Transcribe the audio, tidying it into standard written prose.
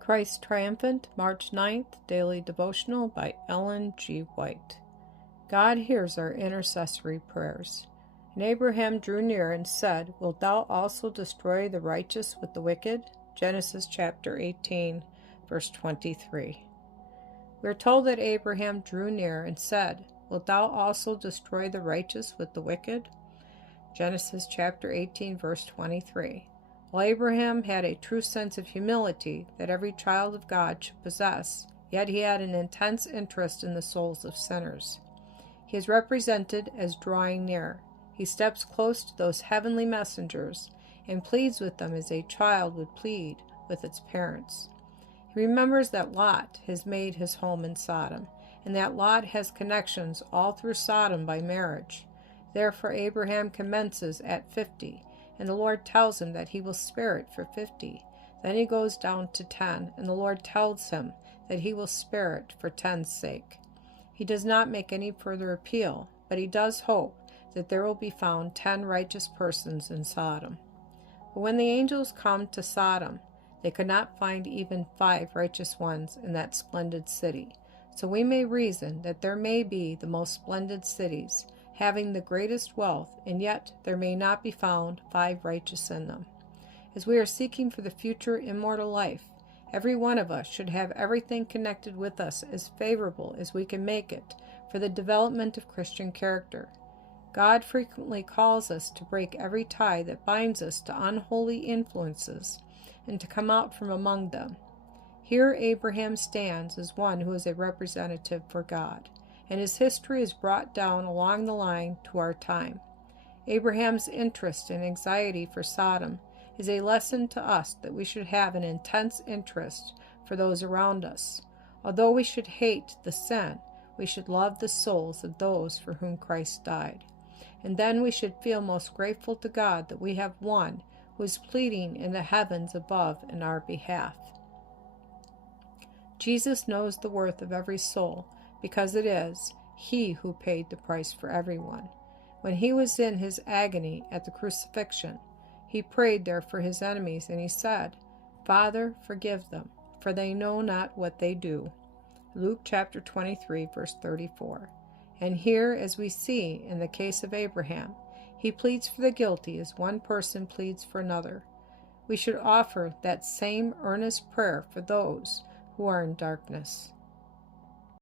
Christ Triumphant, March 9th, Daily Devotional by Ellen G. White. God hears our intercessory prayers. And Abraham drew near and said, Wilt thou also destroy the righteous with the wicked? Genesis chapter 18, verse 23. We are told that Abraham drew near and said, Wilt thou also destroy the righteous with the wicked? Genesis chapter 18, verse 23. While Abraham had a true sense of humility that every child of God should possess, yet he had an intense interest in the souls of sinners. He is represented as drawing near. He steps close to those heavenly messengers and pleads with them as a child would plead with its parents. He remembers that Lot has made his home in Sodom, and that Lot has connections all through Sodom by marriage. Therefore Abraham commences at 50, and the Lord tells him that he will spare it for 50. Then he goes down to 10, and the Lord tells him that he will spare it for 10's sake. He does not make any further appeal, but he does hope that there will be found 10 righteous persons in Sodom. But when the angels come to Sodom, they could not find even 5 righteous ones in that splendid city. So we may reason that there may be the most splendid cities, having the greatest wealth, and yet there may not be found 5 righteous in them. As we are seeking for the future immortal life, every one of us should have everything connected with us as favorable as we can make it for the development of Christian character. God frequently calls us to break every tie that binds us to unholy influences and to come out from among them. Here Abraham stands as one who is a representative for God, and his history is brought down along the line to our time. Abraham's interest and anxiety for Sodom is a lesson to us that we should have an intense interest for those around us. Although we should hate the sin, we should love the souls of those for whom Christ died. And then we should feel most grateful to God that we have one who is pleading in the heavens above in our behalf. Jesus knows the worth of every soul, because it is He who paid the price for everyone. When He was in His agony at the crucifixion, He prayed there for His enemies, and He said, Father, forgive them, for they know not what they do. Luke chapter 23, verse 34. And here, as we see in the case of Abraham, He pleads for the guilty as one person pleads for another. We should offer that same earnest prayer for those who are in darkness.